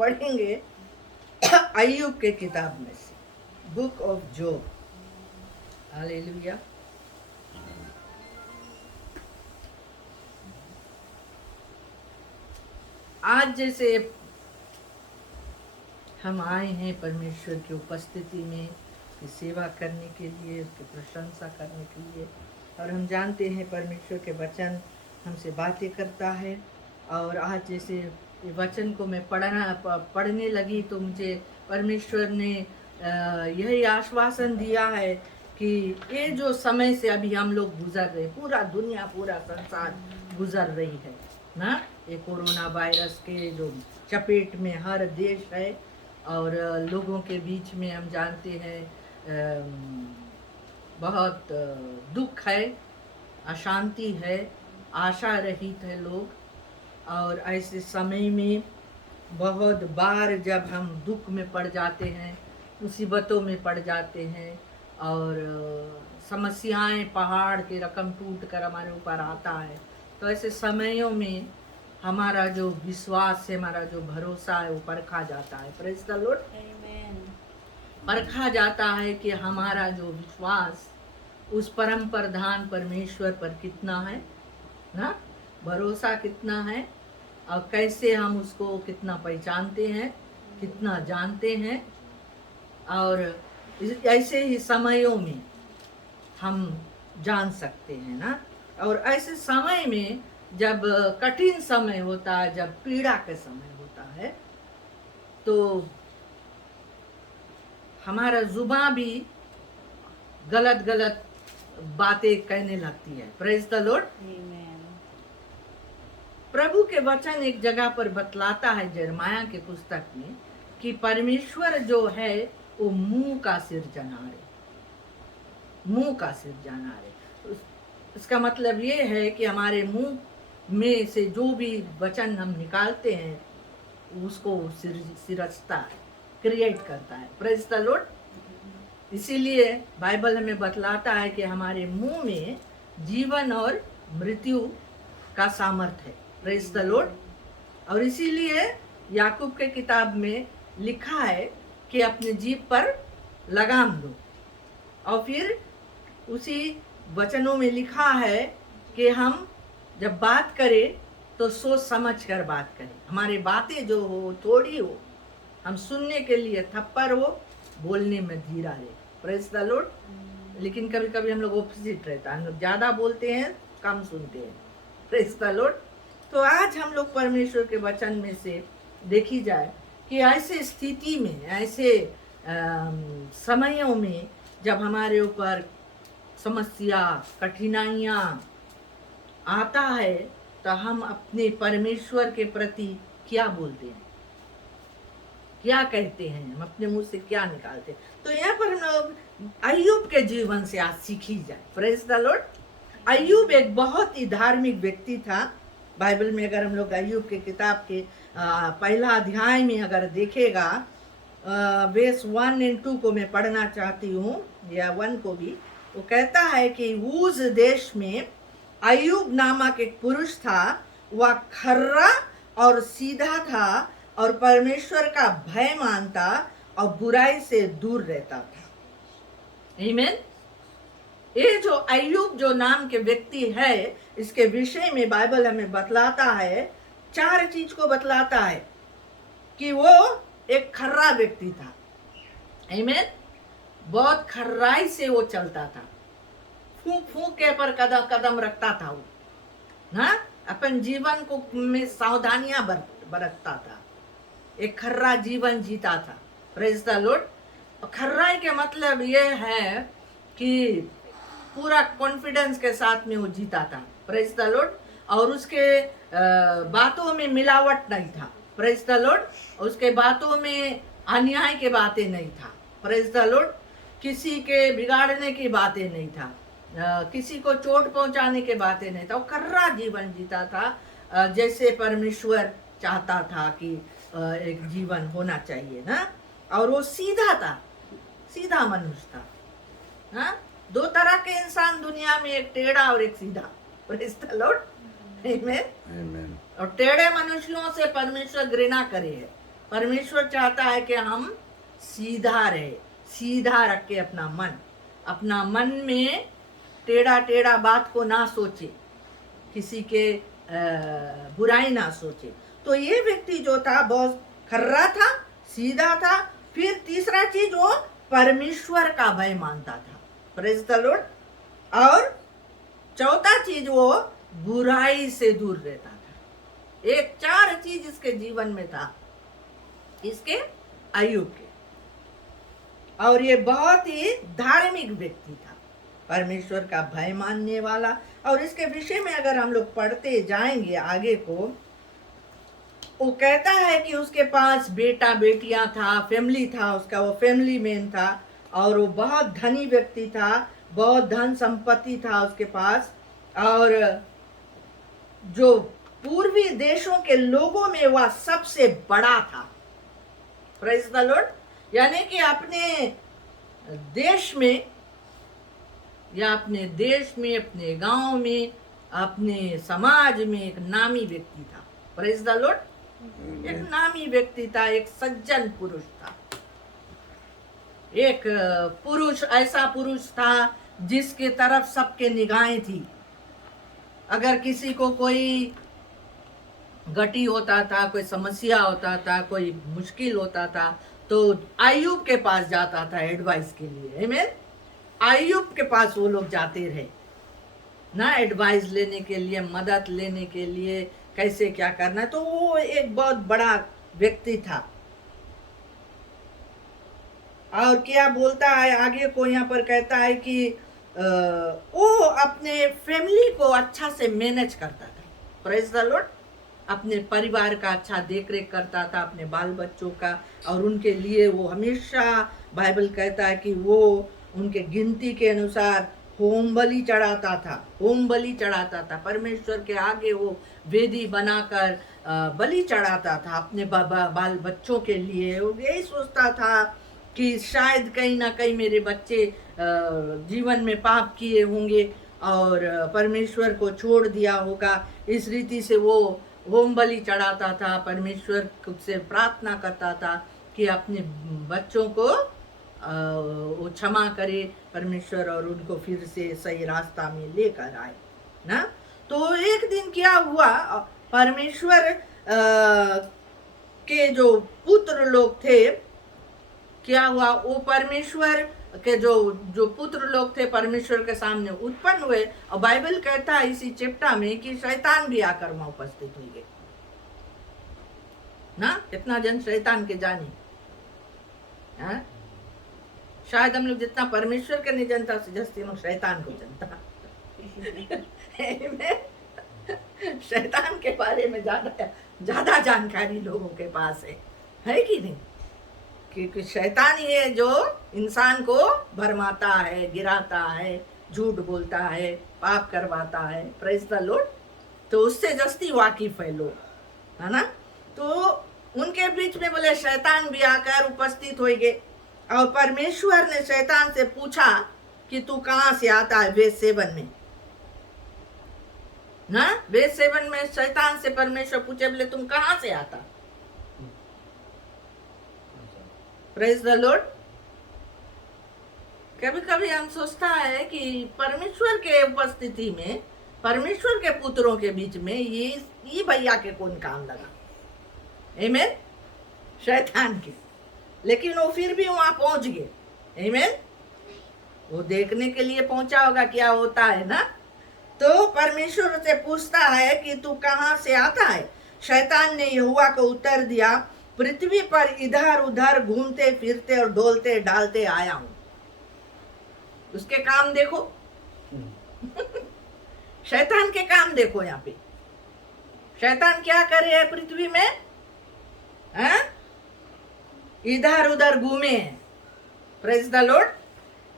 पढ़ेंगे अय्यूब के किताब में से, बुक ऑफ जॉब। हालेलुया। आज जैसे हम आए हैं परमेश्वर की उपस्थिति में की सेवा करने के लिए, उसकी प्रशंसा करने के लिए, और हम जानते हैं परमेश्वर के वचन हमसे बातें करता है। और आज जैसे ये वचन को मैं पढ़ने लगी तो मुझे परमेश्वर ने यही आश्वासन दिया है कि ये जो समय से अभी हम लोग गुजर रहे, पूरा दुनिया, पूरा संसार गुजर रही है ना, ये कोरोना वायरस के जो चपेट में हर देश है, और लोगों के बीच में हम जानते हैं बहुत दुख है, अशांति है, आशा रहित है लोग। और ऐसे समय में बहुत बार जब हम दुख में पड़ जाते हैं, मुसीबतों में पड़ जाते हैं, और समस्याएं पहाड़ के रकम टूट कर हमारे ऊपर आता है, तो ऐसे समयों में हमारा जो विश्वास है, हमारा जो भरोसा है, वो परखा जाता है। Praise the Lord. परखा जाता है कि हमारा जो विश्वास उस परम प्रधान परमेश्वर पर कितना है ना, भरोसा कितना है, और कैसे हम उसको कितना पहचानते हैं, कितना जानते हैं। और ऐसे ही समयों में हम जान सकते हैं ना। और ऐसे समय में जब कठिन समय होता है, जब पीड़ा का समय होता है, तो हमारा जुबान भी गलत गलत बातें कहने लगती है। Praise the Lord. प्रभु के वचन एक जगह पर बतलाता है यिर्मयाह के पुस्तक में कि परमेश्वर जो है वो मुंह का सिरजनहार है, मुंह का सिरजनहार है। इसका मतलब ये है कि हमारे मुंह में से जो भी वचन हम निकालते हैं उसको सिरजता है, क्रिएट करता है। Praise the Lord. इसीलिए बाइबल हमें बतलाता है कि हमारे मुंह में जीवन और मृत्यु का सामर्थ्य है। Praise the Lord. और इसीलिए याकूब के किताब में लिखा है कि अपने जीभ पर लगाम दो। और फिर उसी वचनों में लिखा है कि हम जब बात करें तो सोच समझ कर बात करें। हमारी बातें जो हो थोड़ी हो, हम सुनने के लिए थप्पर हो, बोलने में धीरा रहे। Praise the Lord. लेकिन कभी कभी हम लोग ऑपोजिट रहता है, हम लोग ज़्यादा बोलते हैं, कम सुनते हैं। Praise the Lord. तो आज हम लोग परमेश्वर के वचन में से देखी जाए कि ऐसे स्थिति में, ऐसे समयों में जब हमारे ऊपर समस्या, कठिनाइयाँ आता है, तो हम अपने परमेश्वर के प्रति क्या बोलते हैं, क्या कहते हैं, हम अपने मुंह से क्या निकालते हैं। तो यहाँ पर हम लोग अय्यूब के जीवन से आज सीखी जाए। Praise the Lord. अय्यूब एक बहुत ही धार्मिक व्यक्ति था। बाइबल में अगर हम लोग अय्यूब के किताब के पहला अध्याय में अगर देखेगा, वर्स 1 और 2 को मैं पढ़ना चाहती हूँ, या 1 को भी। वो कहता है कि उस देश में अय्यूब नामक एक पुरुष था, वह खर्रा और सीधा था और परमेश्वर का भय मानता और बुराई से दूर रहता था। आमीन। ये जो अय्यूब जो नाम के व्यक्ति है, इसके विषय में बाइबल हमें बतलाता है, 4 चीज को बतलाता है कि वो एक खर्रा व्यक्ति था। आमीन। बहुत खर्राई से वो चलता था, फूंक फूंक के पर कदम कदम रखता था वो ना, अपन जीवन को में सावधानियां बरतता था, एक खर्रा जीवन जीता था। Praise the Lord. खर्राई के मतलब ये है कि पूरा कॉन्फिडेंस के साथ में वो जीता था। Praise the Lord. और उसके बातों में मिलावट नहीं था। Praise the Lord. उसके बातों में अन्याय के बातें नहीं था। Praise the Lord. किसी के बिगाड़ने की बातें नहीं था, किसी को चोट पहुंचाने के बातें नहीं था। वो कर्रा जीवन जीता था, जैसे परमेश्वर चाहता था कि एक जीवन होना चाहिए ना। और वो सीधा था, सीधा मनुष्य था ना। 2 तरह के इंसान दुनिया में, एक टेढ़ा और एक सीधा। Praise the Lord. आमीन। और टेढ़े मनुष्यों से परमेश्वर घृणा करे है, परमेश्वर चाहता है कि हम सीधा रहे, सीधा रखे अपना मन में टेढ़ा टेढ़ा बात को ना सोचे, किसी के बुराई ना सोचे। तो ये व्यक्ति जो था बहुत खर्रा था, सीधा था। फिर तीसरा चीज, वो परमेश्वर का भय मानता था। Praise the Lord. और चौथा चीज, वो बुराई से दूर रहता था। एक 4 चीज इसके जीवन में था, इसके अय्यूब के। और ये बहुत ही धार्मिक व्यक्ति था, परमेश्वर का भय मानने वाला। और इसके विषय में अगर हम लोग पढ़ते जाएंगे आगे को, वो कहता है कि उसके पास बेटा बेटियां था, फैमिली था उसका, वो फैमिली मैन था। और वो बहुत धनी व्यक्ति था, बहुत धन संपत्ति था उसके पास। और जो पूर्वी देशों के लोगों में वह सबसे बड़ा था। Praise the Lord. यानी कि अपने देश में, या अपने देश में, अपने गांव में, अपने समाज में एक नामी व्यक्ति था। Praise the Lord. एक नामी व्यक्ति था, एक सज्जन पुरुष था, एक पुरुष, ऐसा पुरुष था जिसके तरफ सबके निगाहें थी। अगर किसी को कोई गटी होता था, कोई समस्या होता था, कोई मुश्किल होता था, तो अय्यूब के पास जाता था एडवाइस के लिए। आमीन। अय्यूब के पास वो लोग जाते रहे ना, एडवाइस लेने के लिए, मदद लेने के लिए, कैसे क्या करना है। तो वो एक बहुत बड़ा व्यक्ति था। और क्या बोलता है आगे को, यहाँ पर कहता है कि वो अपने फैमिली को अच्छा से मैनेज करता था। Praise the Lord. अपने परिवार का अच्छा देख रेख करता था, अपने बाल बच्चों का। और उनके लिए वो हमेशा, बाइबल कहता है कि वो उनके गिनती के अनुसार होम बलि चढ़ाता था, होम बलि चढ़ाता था। परमेश्वर के आगे वो वेदी बनाकर बलि चढ़ाता था अपने बाल बच्चों के लिए। वो यही सोचता था कि शायद कहीं ना कहीं मेरे बच्चे जीवन में पाप किए होंगे और परमेश्वर को छोड़ दिया होगा। इस रीति से वो होम बलि चढ़ाता था, परमेश्वर से प्रार्थना करता था कि अपने बच्चों को वो क्षमा करे परमेश्वर, और उनको फिर से सही रास्ता में लेकर आए ना। तो एक दिन क्या हुआ, परमेश्वर के जो पुत्र लोग थे, क्या हुआ, वो परमेश्वर के जो पुत्र लोग थे परमेश्वर के सामने उत्पन्न हुए। और बाइबल कहता है इसी चैप्टर में कि शैतान भी आकर वहां उपस्थित हुई गए ना। कितना जन शैतान के जाने, हाँ? शायद हम लोग जितना परमेश्वर के नहीं जानता, उससे जस्ती लोग शैतान को जानता। शैतान के बारे में ज्यादा जानकारी लोगों के पास है कि नहीं? क्योंकि शैतान ही है जो इंसान को भरमाता है, गिराता है, झूठ बोलता है, पाप करवाता है। Praise the Lord. तो उससे जस्ती वाकिफ है लोग, है ना। तो उनके बीच में बोले शैतान भी आकर उपस्थित हो गए। और परमेश्वर ने शैतान से पूछा कि तू कहां से आता है। वेद 7 में ना, वेद 7 में शैतान से परमेश्वर पूछे, बोले तुम कहां से आता। Praise the Lord. कभी कभी हम सोचता है कि परमेश्वर के उपस्थिति में, परमेश्वर के पुत्रों के बीच में ये भैया के कौन काम लगा। आमीन। शैतान के। लेकिन वो फिर भी वहां पहुंच गए। आमीन। वो देखने के लिए पहुंचा होगा क्या होता है ना। तो परमेश्वर से पूछता है कि तू कहां से आता है। शैतान ने यहोवा को उत्तर दिया, पृथ्वी पर इधर उधर घूमते फिरते और डोलते डालते आया हूं। उसके काम देखो। शैतान के काम देखो। यहाँ पे शैतान क्या करे है पृथ्वी में, है? इधर उधर घूमे। Praise the Lord.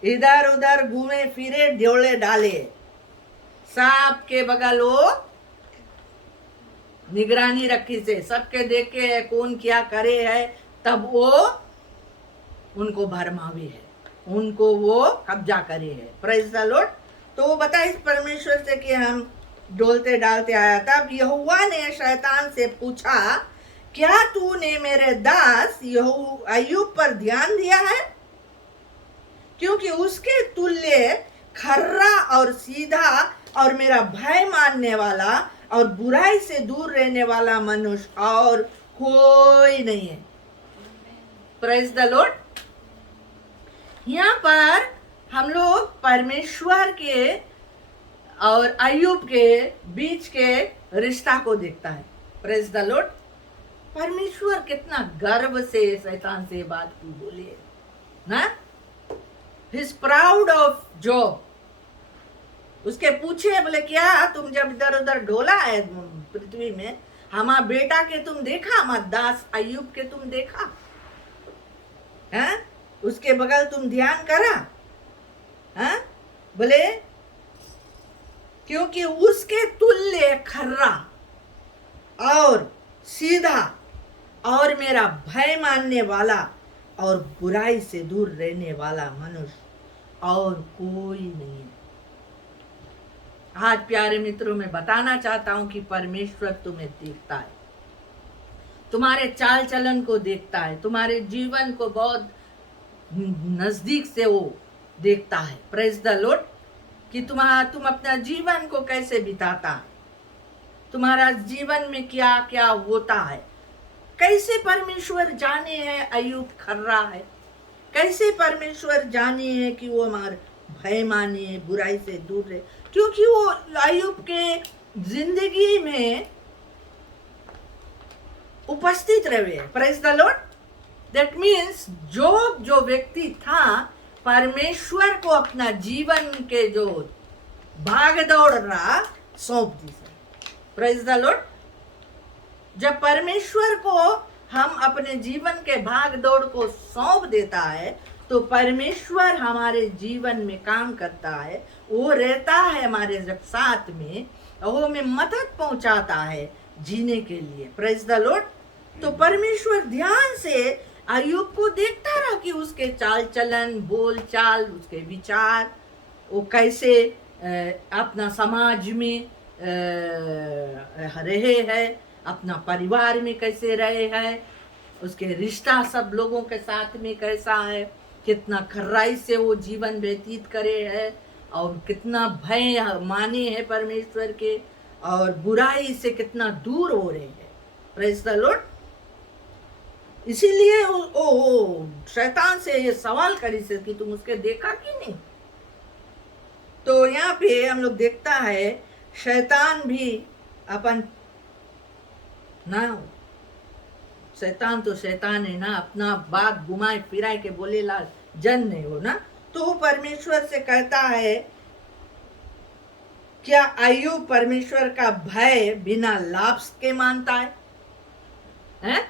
इधर उधर घूमे फिरे, ढोले डाले, सांप के बगल वो निगरानी रखी से, सबके देखे कौन क्या करे है, तब वो उनको भरमावे है, उनको वो कब्जा करे है। Praise the Lord. तो वो बता इस परमेश्वर से कि हम डोलते डालते आया। तब यहोवा ने शैतान से पूछा क्या तूने मेरे दास अय्यूब पर ध्यान दिया है? क्योंकि उसके तुल्य खर्रा और सीधा और मेरा भय मानने वाला और बुराई से दूर रहने वाला मनुष्य और कोई नहीं है। Praise the Lord. यहाँ पर हम लोग परमेश्वर के और अय्यूब के बीच के रिश्ता को देखता है। Praise the Lord. परमेश्वर कितना गर्व से शैतान से बात की बोले ना, he is proud of job. उसके पूछे बोले क्या तुम जब इधर उधर डोला है पृथ्वी में, हमारा बेटा के तुम देखा, हमारा दास अय्यूब के तुम देखा है? उसके बगल तुम ध्यान करा है? बोले क्योंकि उसके तुल्य खर्रा और सीधा और मेरा भय मानने वाला और बुराई से दूर रहने वाला मनुष्य और कोई नहीं है। आज प्यारे मित्रों, मैं बताना चाहता हूं कि परमेश्वर तुम्हें देखता है, तुम्हारे चाल चलन को देखता है, तुम्हारे जीवन को बहुत नजदीक से वो देखता है। Praise the Lord. कि तुम अपना जीवन को कैसे बिताता है, तुम्हारा जीवन में क्या क्या होता है। कैसे परमेश्वर जाने है अय्यूब खर्रा है, कैसे परमेश्वर जाने है कि वो हमारे भय माने, बुराई से दूर रहे, क्योंकि वो अय्यूब के जिंदगी में उपस्थित रहे। Praise the Lord. That means जो व्यक्ति था, परमेश्वर को अपना जीवन के जो भाग दौड़ रहा सौंप दी। Praise the Lord. जब परमेश्वर को हम अपने जीवन के भाग दौड़ को सौंप देता है तो परमेश्वर हमारे जीवन में काम करता है, वो रहता है हमारे जब साथ में, वो हमें मदद पहुंचाता है जीने के लिए। Praise the Lord. तो परमेश्वर ध्यान से अय्यूब को देखता रहा कि उसके चाल चलन, बोल चाल, उसके विचार, वो कैसे अपना समाज में रहे हैं, अपना परिवार में कैसे रहे हैं, उसके रिश्ता सब लोगों के साथ में कैसा है, कितना खर्राई से वो जीवन व्यतीत करे है और कितना भय माने हैं परमेश्वर के और बुराई से कितना दूर हो रहे हैं। Praise the Lord. इसीलिए ओ शैतान से ये सवाल करी से कि तुम उसके देखा कि नहीं। तो यहाँ पे हम लोग देखता है शैतान भी अपन ना, शैतान तो शैतान है ना, अपना बात घुमाए फिराए के बोलेला जन नहीं हो ना। तो वो परमेश्वर से कहता है, क्या अय्यूब परमेश्वर का भय बिना लाभ के मानता है? हैं?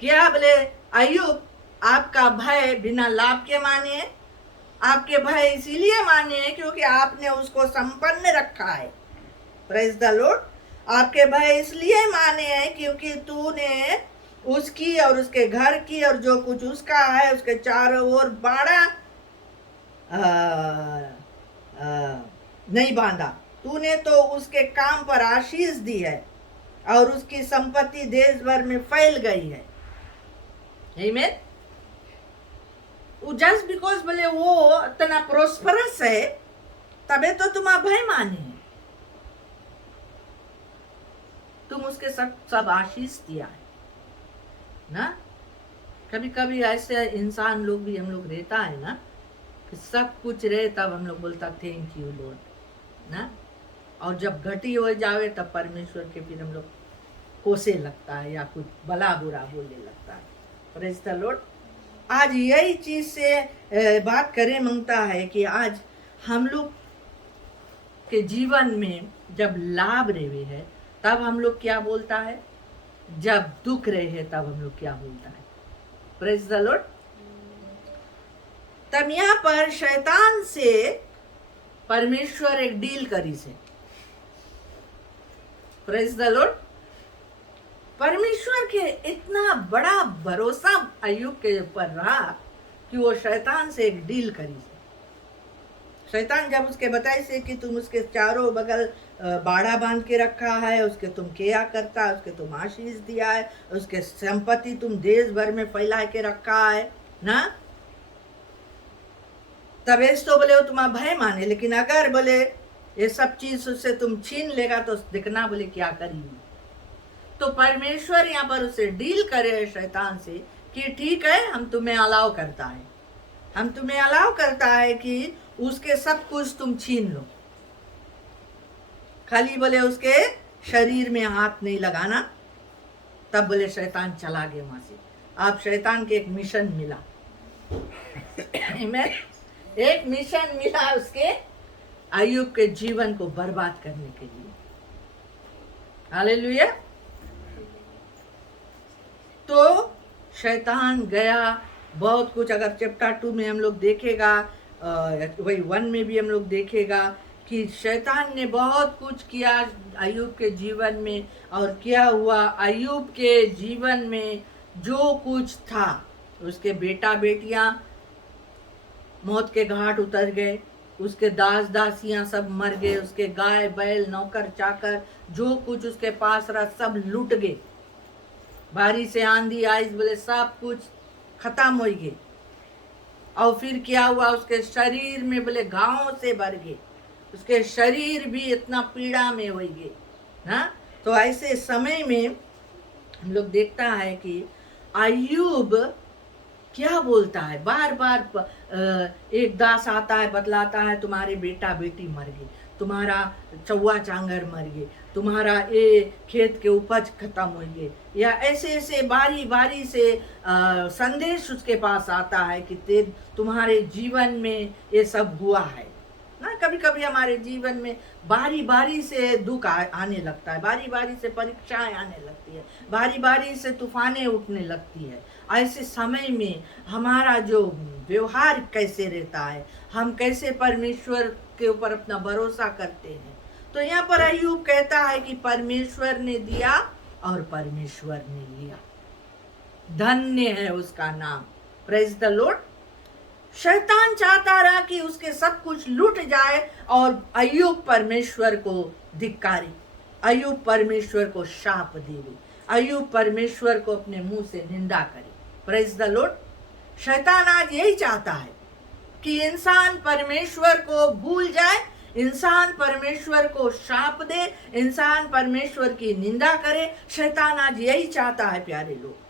क्या बोले अय्यूब आपका भय बिना लाभ के माने है? आपके भय इसीलिए माने हैं क्योंकि आपने उसको संपन्न रखा है। Praise the Lord. आपके भय इसलिए माने हैं क्योंकि तूने उसकी और उसके घर की और जो कुछ उसका है उसके चारों ओर बाड़ा नहीं बांधा। तूने तो उसके काम पर आशीष दी है और उसकी संपत्ति देश भर में फैल गई है। आमीन। जस्ट बिकॉज बोले वो इतना प्रोस्परस है तबे तो तुम भय माने हैं, तुम उसके सब आशीष दिया है ना। कभी कभी ऐसे इंसान लोग भी हम लोग रहता है ना कि सब कुछ रहे तब हम लोग बोलता थैंक यू लॉर्ड ना, और जब घटी हो जावे तब परमेश्वर के फिर हम लोग कोसे लगता है या कुछ भला बुरा बोलने लगता है। Praise the Lord. आज यही चीज से बात करें मांगता है कि आज हम लोग के जीवन में जब लाभ रहे है तब हम लोग क्या बोलता है, जब दुख रहे है तब हम लोग क्या बोलता है। Praise the Lord. तब यहाँ पर शैतान से परमेश्वर एक डील करी से। Praise the Lord. परमेश्वर के इतना बड़ा भरोसा अय्यूब के ऊपर रहा कि वो शैतान से एक डील करी से। शैतान जब उसके बताई से कि तुम उसके चारों बगल बाड़ा बांध के रखा है, उसके तुम क्या करता है, उसके तुम आशीष दिया है, उसके संपत्ति तुम देश भर में फैला के रखा है ना। तब ऐसे तो बोले वो तुम्हारा भय माने, लेकिन अगर बोले ये सब चीज उससे तुम छीन लेगा तो दिखना बोले क्या करेंगे। तो परमेश्वर यहाँ पर उसे डील करे शैतान से कि ठीक है, हम तुम्हें अलाउ करता है, हम तुम्हें अलाउ करता है कि उसके सब कुछ तुम छीन लो, खाली बोले उसके शरीर में हाथ नहीं लगाना। तब बोले शैतान चला गया वहां से। अब शैतान के एक मिशन मिला एक मिशन मिला उसके अय्यूब के जीवन को बर्बाद करने के लिए। हालेलुया। तो शैतान गया बहुत कुछ, अगर चैप्टर 2 में हम लोग देखेगा, वही 1 में भी हम लोग देखेगा कि शैतान ने बहुत कुछ किया अय्यूब के जीवन में। और क्या हुआ, अय्यूब के जीवन में जो कुछ था, उसके बेटा बेटियां मौत के घाट उतर गए, उसके दास दासियां सब मर गए, उसके गाय बैल नौकर चाकर जो कुछ उसके पास रहा सब लूट गए। भारी से आंधी आई बोले सब कुछ खत्म हो गए। और फिर क्या हुआ, उसके शरीर में बोले घावों से भर गए, उसके शरीर भी इतना पीड़ा में हो गए ना। तो ऐसे समय में हम लोग देखता है कि अय्यूब क्या बोलता है, बार बार एक दास आता है बतलाता है तुम्हारे बेटा बेटी मर गए, तुम्हारा चौवा चांगर मर गए, तुम्हारा ये खेत के उपज खत्म हो गए, या ऐसे ऐसे बारी बारी से संदेश उसके पास आता है कि तुम्हारे जीवन में ये सब हुआ है ना। कभी कभी हमारे जीवन में बारी बारी से दुख आने लगता है, बारी बारी से परीक्षाएं आने लगती है, बारी बारी से तूफानें उठने लगती है। ऐसे समय में हमारा जो व्यवहार कैसे रहता है, हम कैसे परमेश्वर के ऊपर अपना भरोसा करते हैं। तो यहाँ पर अय्यूब कहता है कि परमेश्वर ने दिया और परमेश्वर ने लिया, धन्य है उसका नाम। Praise the Lord. शैतान चाहता रहा कि उसके सब कुछ लूट जाए और अय्यूब परमेश्वर को धिक्कारे, अय्यूब परमेश्वर को शाप देवे, अय्यूब परमेश्वर को अपने मुंह से निंदा करे। Praise the Lord. शैतान आज यही चाहता है कि इंसान परमेश्वर को भूल जाए, इंसान परमेश्वर को शाप दे, इंसान परमेश्वर की निंदा करे। शैतान आज यही चाहता है प्यारे लोग।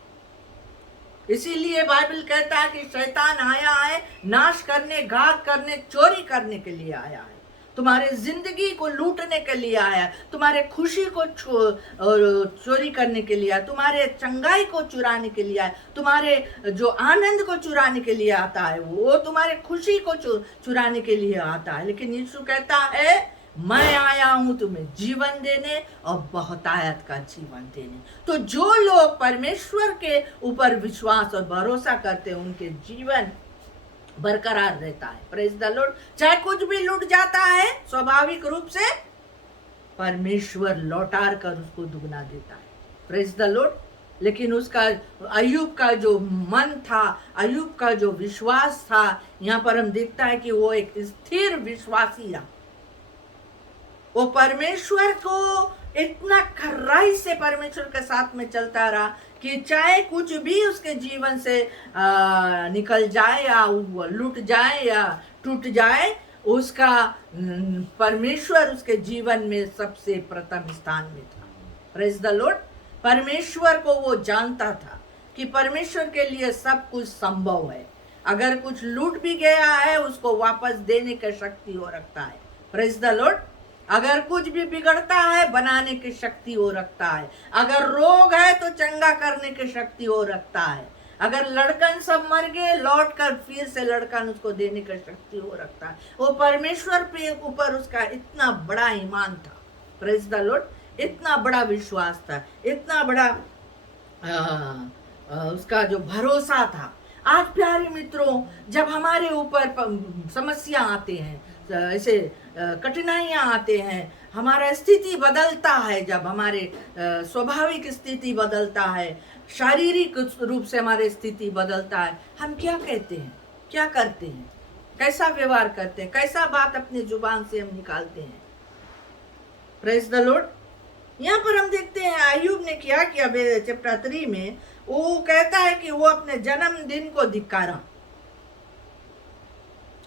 इसीलिए बाइबल कहता है कि शैतान आया है नाश करने, घात करने, चोरी करने के लिए आया है, तुम्हारे जिंदगी को लूटने के लिए आया है, तुम्हारे खुशी को चोरी करने के लिए आया, तुम्हारे चंगाई को चुराने के लिए आया, तुम्हारे जो आनंद को चुराने के लिए आता है, वो तुम्हारे खुशी को चुराने के लिए आता है। लेकिन यीशु कहता है मैं आया हूं तुम्हें जीवन देने और बहुतायत का जीवन देने। तो जो लोग परमेश्वर के ऊपर विश्वास और भरोसा करते हैं उनके जीवन बरकरार रहता है। Praise the Lord. चाहे कुछ भी लूट जाता है, स्वाभाविक रूप से परमेश्वर लौटार कर उसको दुगना देता है। Praise the Lord. लेकिन उसका अय्यूब का जो मन था, अय्यूब का जो विश्वास था, यहाँ पर हम देखता है कि वो एक स्थिर विश्वासी रहा। वो परमेश्वर को इतना खराई से परमेश्वर के साथ में चलता रहा कि चाहे कुछ भी उसके जीवन से निकल जाए या लूट जाए या टूट जाए, उसका परमेश्वर उसके जीवन में सबसे प्रथम स्थान में था। Praise the Lord. परमेश्वर को वो जानता था कि परमेश्वर के लिए सब कुछ संभव है। अगर कुछ लूट भी गया है उसको वापस देने की शक्ति वो रखता है। Praise the Lord. अगर कुछ भी बिगड़ता है बनाने की शक्ति वो रखता है। अगर रोग है तो चंगा करने की शक्ति वो रखता है। अगर लड़कन सब मर गए लौट कर फिर से लड़कन उसको देने की शक्ति वो रखता है। वो परमेश्वर पे ऊपर उसका इतना बड़ा ईमान था। Praise the Lord. इतना बड़ा विश्वास था, इतना बड़ा उसका जो भरोसा था। आज प्यारे मित्रों, जब हमारे ऊपर समस्या आते हैं, ऐसे कठिनाइयां आते हैं, हमारा स्थिति बदलता है, जब हमारे स्वाभाविक स्थिति बदलता है, शारीरिक रूप से हमारी स्थिति बदलता है, हम क्या कहते हैं, क्या करते हैं, कैसा व्यवहार करते हैं, कैसा बात अपने जुबान से हम निकालते हैं। Praise the Lord. यहाँ पर हम देखते हैं अय्यूब ने क्या किया चैप्टर 3 में। वो कहता है कि वो अपने जन्मदिन को धिक्कारा,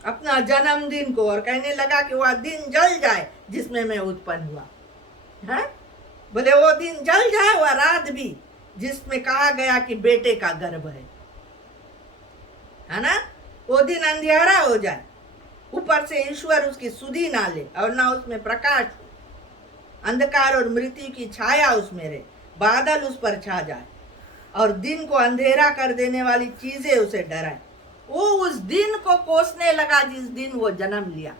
अपना जन्मदिन को, और कहने लगा कि वह दिन जल जाए जिसमें मैं उत्पन्न हुआ है। बोले वो दिन जल जाए, वह रात भी जिसमें कहा गया कि बेटे का गर्भ है ना। वो दिन अंधियारा हो जाए, ऊपर से ईश्वर उसकी सुधि ना ले और ना उसमें प्रकाश, अंधकार और मृत्यु की छाया उसमें रहे, बादल उस पर छा जाए और दिन को अंधेरा कर देने वाली चीजें उसे डराए। वो उस दिन को कोसने लगा जिस दिन वो जन्म लिया।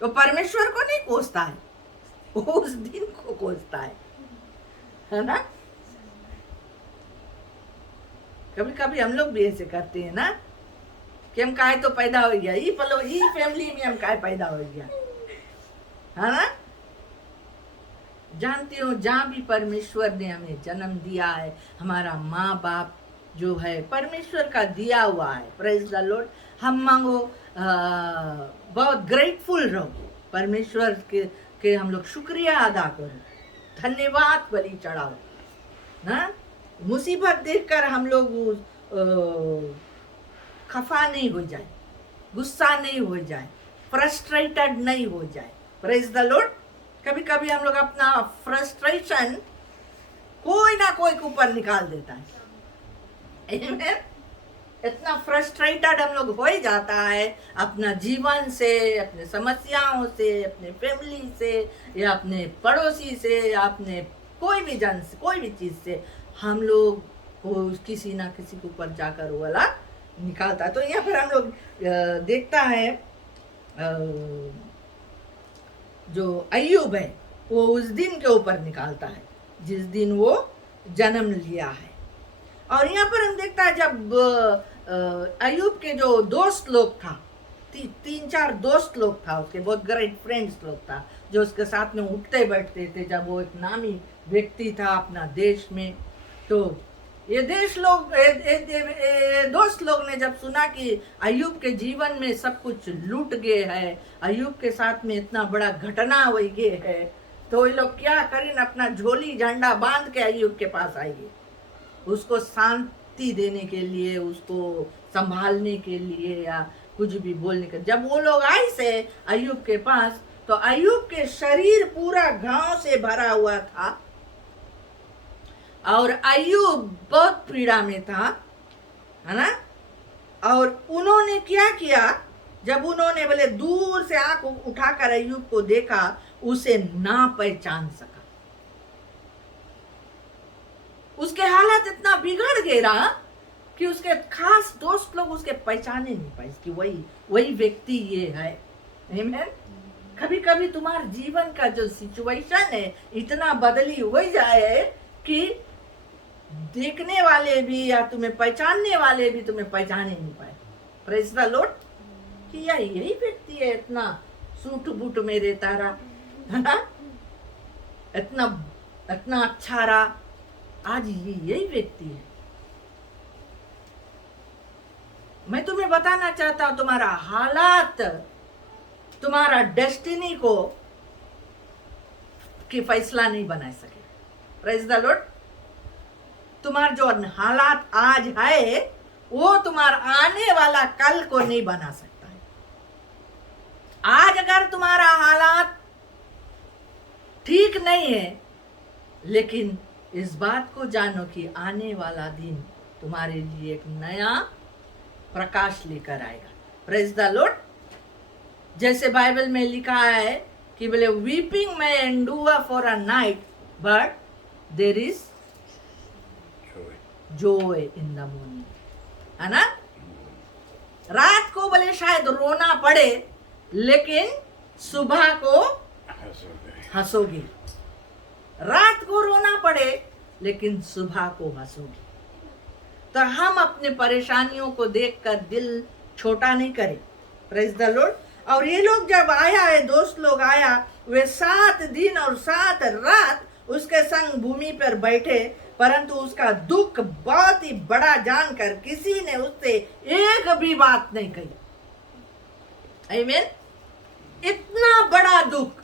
तो परमेश्वर को नहीं कोसता है, वो उस दिन को कोसता है ना। कभी कभी हम लोग भी ऐसे करते हैं ना कि हम काहे तो पैदा हो गया, ये पलो ये फैमिली में हम काहे पैदा हो गया, है ना। जानते हो जहां भी परमेश्वर ने हमें जन्म दिया है, हमारा माँ बाप जो है परमेश्वर का दिया हुआ है। Praise the Lord. हम मांगो, बहुत ग्रेटफुल रहो परमेश्वर के हम लोग शुक्रिया अदा करो, धन्यवाद बलि चढ़ाओ ना। मुसीबत देखकर हम लोग खफा नहीं हो जाए, गुस्सा नहीं हो जाए, फ्रस्ट्रेटेड नहीं हो जाए। Praise the Lord. कभी कभी हम लोग अपना फ्रस्ट्रेशन कोई ना कोई के ऊपर निकाल देता है। Amen? इतना फ्रस्ट्रेटेड हम लोग हो ही जाता है अपना जीवन से, अपने समस्याओं से, अपने फैमिली से, या अपने पड़ोसी से, या अपने कोई भी जन से, कोई भी चीज से हम लोग को किसी ना किसी के ऊपर जाकर वो वाला निकालता है। तो यहाँ पर हम लोग देखता है जो अय्यूब है वो उस दिन के ऊपर निकालता है जिस दिन वो जन्म लिया है। और यहाँ पर हम देखता है जब अय्यूब के जो दोस्त लोग था, 3-4 दोस्त लोग था उसके, बहुत ग्रेट फ्रेंड्स लोग था जो उसके साथ में उठते बैठते थे जब वो एक नामी व्यक्ति था अपना देश में। तो ये दोस्त लोग ने जब सुना कि अय्यूब के जीवन में सब कुछ लूट गए है, अय्यूब के साथ में इतना बड़ा घटना हो गए है, तो ये लोग क्या करें, अपना झोली झंडा बांध के अय्यूब के पास आएंगे, उसको शांति देने के लिए, उसको संभालने के लिए, या कुछ भी बोलने के। जब वो लोग आए से अय्यूब के पास, तो अय्यूब के शरीर पूरा घाव से भरा हुआ था और अय्यूब बहुत पीड़ा में था, है ना। और उन्होंने क्या किया, जब उन्होंने बोले दूर से आंख उठाकर अय्यूब को देखा, उसे ना पहचान सका। उसके हालात इतना बिगड़ गया कि उसके खास दोस्त लोग उसके पहचाने नहीं पाए कि वही व्यक्ति ये है। आमीन। कभी कभी तुम्हारे जीवन का जो सिचुएशन है इतना बदली हो जाए कि देखने वाले भी या तुम्हें पहचानने वाले भी तुम्हें पहचाने नहीं पाए। Praise the Lord. कि यही व्यक्ति है, इतना सूट बूट में रहता रहा, है ना, इतना अच्छा रहा, आज यही व्यक्ति है। मैं तुम्हें बताना चाहता हूं, तुम्हारा हालात तुम्हारा डेस्टिनी को की फैसला नहीं बना सके। Praise the Lord. तुम्हारा जो हालात आज है वो तुम्हारा आने वाला कल को नहीं बना सकता है। आज अगर तुम्हारा हालात ठीक नहीं है, लेकिन इस बात को जानो कि आने वाला दिन तुम्हारे लिए एक नया प्रकाश लेकर आएगा। Praise the Lord. जैसे बाइबल में लिखा है कि बोले weeping may endure for a night but there is joy in the morning, है ना। रात को बोले शायद रोना पड़े, लेकिन सुबह को हंसोगे। रात को रोना पड़े लेकिन सुबह को हंसोगे। तो हम अपने परेशानियों को देखकर दिल छोटा नहीं करें। Praise the Lord. और ये लोग जब आया है, दोस्त लोग आया, वे 7 दिन और 7 रात उसके संग भूमि पर बैठे, परंतु उसका दुख बहुत ही बड़ा जानकर किसी ने उससे एक भी बात नहीं कही। आमीन। इतना बड़ा दुख,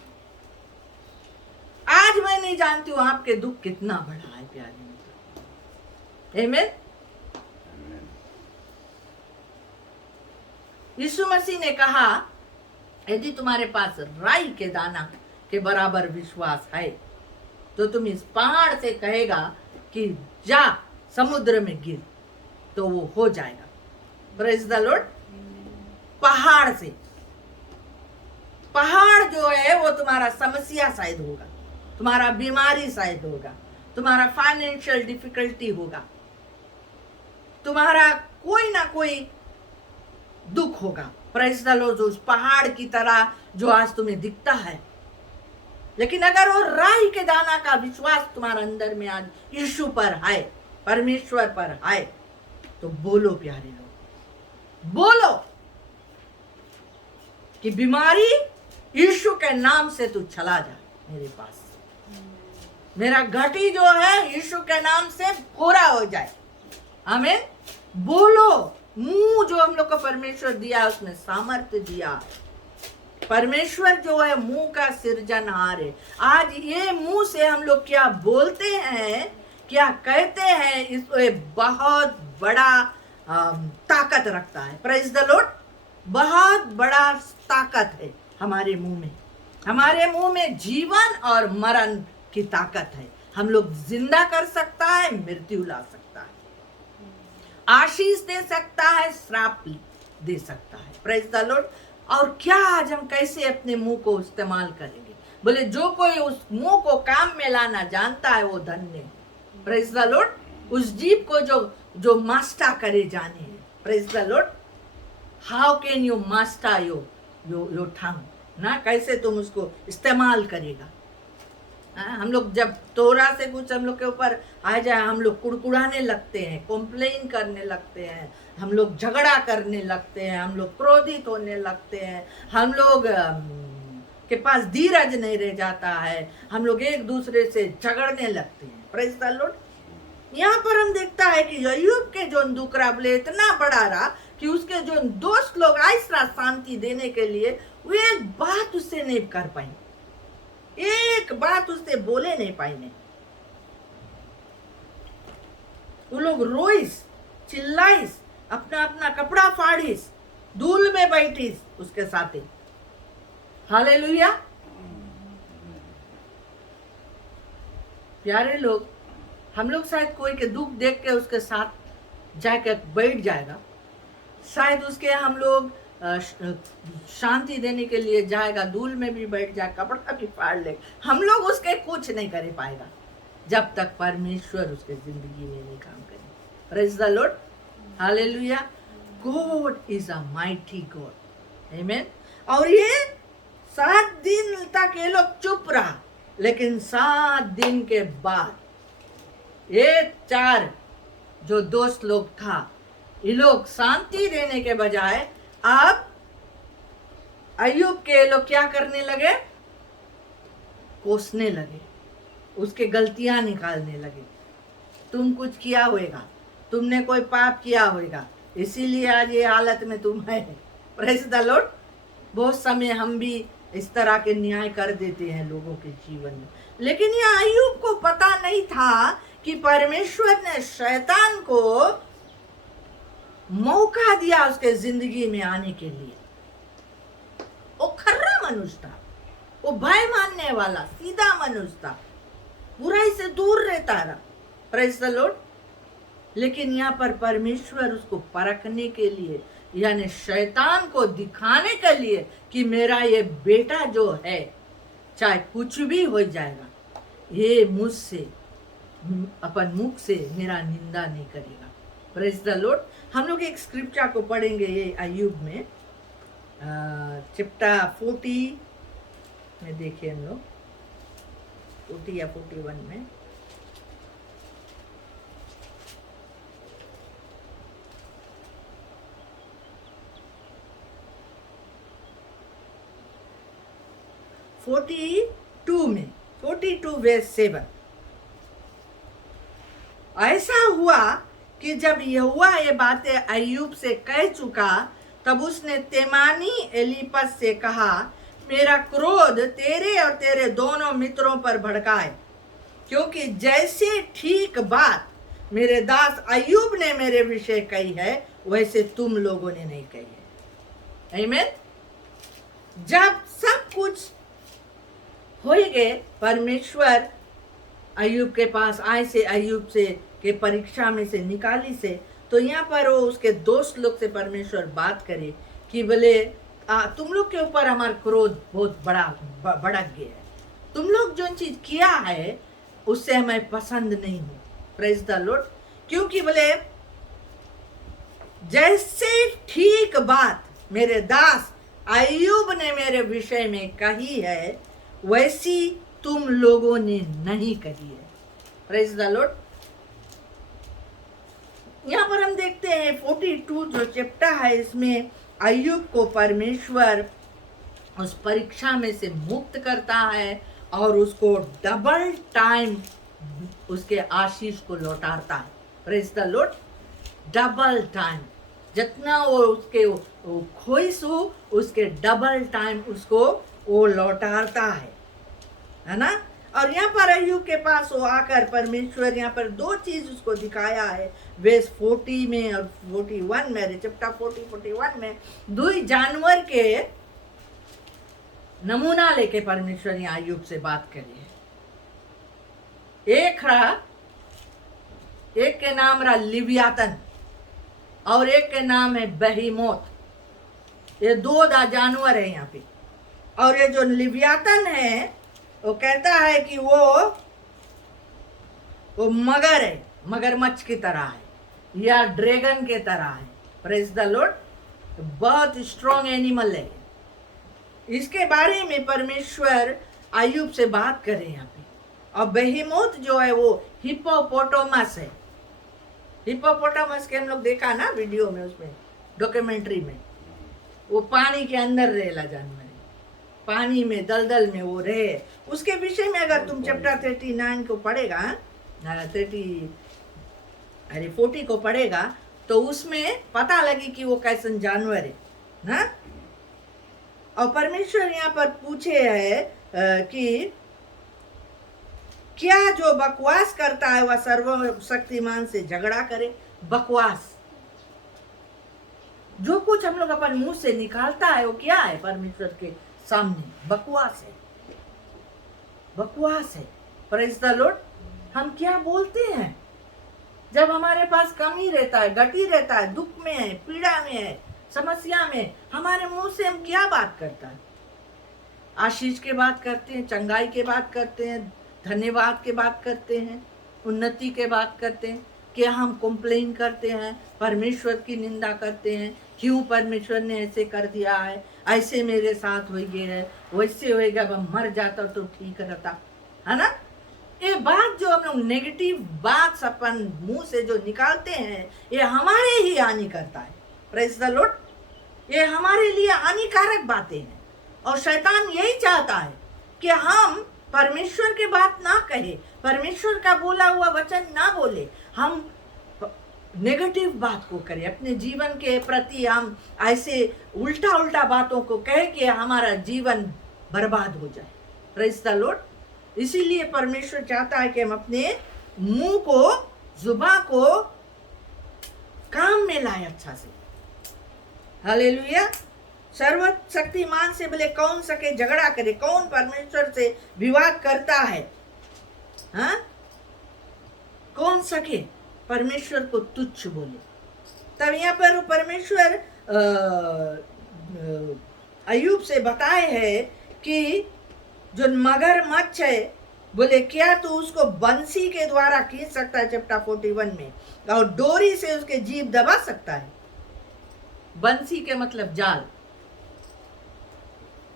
आज मैं नहीं जानती हूं आपके दुख कितना बड़ा है प्यारे मित्र। आमीन। यीशु मसीह ने कहा, यदि तुम्हारे पास राई के दाना के बराबर विश्वास है तो तुम इस पहाड़ से कहेगा कि जा समुद्र में गिर, तो वो हो जाएगा। Praise the Lord. पहाड़ से, पहाड़ जो है वो तुम्हारा समस्या शायद होगा, तुम्हारा बीमारी शायद होगा, तुम्हारा फाइनेंशियल डिफिकल्टी होगा, तुम्हारा कोई ना कोई दुख होगा। Praise the Lord. उस पहाड़ की तरह जो आज तुम्हें दिखता है, लेकिन अगर वो राई के दाना का विश्वास तुम्हारे अंदर में आज यीशु पर है, परमेश्वर पर है, तो बोलो प्यारे लोग, बोलो कि बीमारी यीशु के नाम से तू चला जा मेरे पास। मेरा घटी जो है यीशु के नाम से पूरा हो जाए। आमीन। बोलो। मुंह जो हम लोग को परमेश्वर दिया, उसने सामर्थ्य दिया। परमेश्वर जो है मुंह का सृजनहार है। आज ये मुंह से हम लोग क्या बोलते हैं, क्या कहते हैं, इसमें बहुत बड़ा ताकत रखता है। Praise the Lord. बहुत बड़ा ताकत है हमारे मुंह में। हमारे मुंह में जीवन और मरण की ताकत है। हम लोग जिंदा कर सकता है, मृत्यु ला सकता है, आशीष दे सकता है, श्राप दे सकता है। Praise the Lord. और क्या आज हम कैसे अपने मुंह को इस्तेमाल करेंगे? बोले जो कोई उस मुंह को काम में लाना जानता है वो धन्य है। Praise the Lord. उस जीभ को जो मास्टर करे जाने हैं। Praise the Lord. How can you master your tongue ना, कैसे तुम उसको इस्तेमाल करेगा। हम लोग जब तोरा से कुछ हम लोग के ऊपर आ जाए, हम लोग कुड़कुड़ाने लगते हैं, कंप्लेन करने लगते हैं, हम लोग झगड़ा करने लगते हैं, हम लोग क्रोधित होने लगते हैं, हम लोग के पास धीरज नहीं रह जाता है, हम लोग एक दूसरे से झगड़ने लगते हैं। Praise the Lord. यहाँ पर हम देखता है कि अय्यूब के जो दुकरा बोले इतना बड़ा रहा कि उसके जो दोस्त लोग ऐसा शांति देने के लिए वो एक बात उससे नहीं कर पाए, एक बात उससे बोले नहीं पाए। वो लोग रोइस, चिल्लाइस, अपना अपना कपड़ा फाड़िस, धूल में बैठिस उसके साथ। हालेलुया। प्यारे लोग, हम लोग शायद कोई के दुख देख के उसके साथ जाकर बैठ जाएगा, शायद उसके हम लोग शांति देने के लिए जाएगा, धूल में भी बैठ जाए, कपड़ा भी फाड़ ले, हम लोग उसके कुछ नहीं कर पाएगा जब तक परमेश्वर उसके जिंदगी में नहीं काम करे। Praise the Lord. Hallelujah. God is a mighty God. आमीन। और ये 7 दिन तक ये लोग चुप रहा, लेकिन 7 दिन के बाद ये 4 जो दोस्त लोग था, ये लोग शांति देने के बजाय अब अय्यूब के लोग क्या करने लगे? कोसने लगे, उसके गलतियां निकालने लगे। तुम कुछ किया होगा, तुमने कोई पाप किया होगा, इसीलिए आज ये हालत में तुम है। Praise the Lord. बहुत समय हम भी इस तरह के न्याय कर देते हैं लोगों के जीवन में, लेकिन ये अय्यूब को पता नहीं था कि परमेश्वर ने शैतान को मौका दिया उसके जिंदगी में आने के लिए। वो खर्रा मनुष्य था, वो भय मानने वाला सीधा मनुष्य था, बुराई से दूर रहता रहा। Praise the Lord. लेकिन यहाँ पर परमेश्वर उसको परखने के लिए, यानी शैतान को दिखाने के लिए कि मेरा ये बेटा जो है, चाहे कुछ भी हो जाएगा, ये मुझसे अपन मुख से मेरा निंदा नहीं करेगा। Praise the Lord. हम लोग एक स्क्रिप्चर को पढ़ेंगे, ये अय्यूब में चैप्टर 40 में देखिए, हम लोग 40 या 41 में। में 42 वर्स 7। ऐसा हुआ कि जब यहोवा ये बातें अय्यूब से कह चुका, तब उसने तेमानी एलीपज से कहा, मेरा क्रोध तेरे और तेरे दोनों मित्रों पर भड़काए, क्योंकि जैसे ठीक बात मेरे दास अय्यूब ने मेरे विषय कही है वैसे तुम लोगों ने नहीं कही है। आमीन। जब सब कुछ हो गए, परमेश्वर अय्यूब के पास आए से, अय्यूब से के परीक्षा में से निकाली से, तो यहाँ पर वो उसके दोस्त लोग से परमेश्वर बात करे कि बोले तुम लोग के ऊपर हमारा क्रोध बहुत भड़क गया है, तुम लोग जो चीज किया है उससे हमें पसंद नहीं हो। Praise the Lord. क्योंकि बोले जैसे ठीक बात मेरे दास अय्यूब ने मेरे विषय में कही है वैसी तुम लोगों ने नहीं कही है। Praise the Lord. यहाँ पर हम देखते हैं 42 जो चैप्टर है, इसमें अय्यूब को परमेश्वर उस परीक्षा में से मुक्त करता है और उसको डबल टाइम उसके आशीष को लौटाता है। Praise the Lord. Double time, जितना वो उसके खोइस हो उसके डबल टाइम उसको वो लौटाता है ना। और यहाँ पर अय्यूब के पास वो आकर परमेश्वर यहाँ पर दो चीज उसको दिखाया है, वर्स 40 में और 41 में, चैप्टर 40-41 में दो जानवर के नमूना लेके परमेश्वर यहाँ अय्यूब से बात करी है। एक के नाम रहा लिव्यातन और एक के नाम है बहीमोत। ये दो जानवर है यहाँ पे। और ये जो लिव्यातन है वो कहता है कि वो मगर है, मगरमच्छ की तरह है या ड्रैगन के तरह है। Praise the Lord. बहुत स्ट्रॉन्ग एनिमल है। इसके बारे में परमेश्वर अय्यूब से बात करे यहाँ पे। और बेहीमोत जो है वो हिप्पोपोटामस है। हिप्पोपोटामस के हम लोग देखा ना वीडियो में, उसमें डॉक्यूमेंट्री में, वो पानी के अंदर रहेला जानवर है, पानी में दलदल में वो रहे। उसके विषय में अगर तुम चैप्टर 39 को पढ़ेगा, 40 को पढ़ेगा तो उसमें पता लगी कि वो कैसन जानवर है ना। और परमेश्वर यहाँ पर पूछे है कि क्या जो बकवास करता है वह सर्वशक्तिमान से झगड़ा करे। बकवास, जो कुछ हम लोग अपन मुंह से निकालता है वो क्या है परमेश्वर के सामने? बकवास है, बकवास है। Praise the Lord. हम क्या बोलते हैं जब हमारे पास कमी रहता है, घटी रहता है, दुख में है, पीड़ा में है, समस्या में, हमारे मुंह से हम क्या बात करता है? आशीष के बात करते हैं, चंगाई के बात करते हैं, धन्यवाद के बात करते हैं, उन्नति के बात करते हैं। क्या हम कंप्लेन करते हैं, परमेश्वर की निंदा करते हैं, क्यों परमेश्वर ने ऐसे कर दिया है, ऐसे मेरे साथ हो गया है, वैसे होएगा, अब मर जाता तो ठीक रहता है ना। ये बात जो हम लोग नेगेटिव बात अपन मुंह से जो निकालते हैं ये हमारे ही हानि करता है। Praise the Lord. ये हमारे लिए हानिकारक बातें हैं और शैतान यही चाहता है कि हम परमेश्वर की बात ना कहे, परमेश्वर का बोला हुआ वचन ना बोले, हम नेगेटिव बात को करें अपने जीवन के प्रति, हम ऐसे उल्टा उल्टा बातों को कह के हमारा जीवन बर्बाद हो जाए। Praise the Lord. इसीलिए परमेश्वर चाहता है कि हम अपने मुंह को, जुबान को काम में लाए अच्छा से। हालेलुया। सर्वशक्तिमान से बोले कौन सके झगड़ा करे, कौन परमेश्वर से विवाद करता है? हाँ, कौन सके परमेश्वर को तुच्छ बोले? तब यहाँ पर परमेश्वर अय्यूब से बताए है कि जो मगरमच्छ है, बोले क्या तू उसको बंसी के द्वारा खींच सकता है, चैप्टर 41 में, और डोरी से उसके जीभ दबा सकता है। बंसी के मतलब जाल।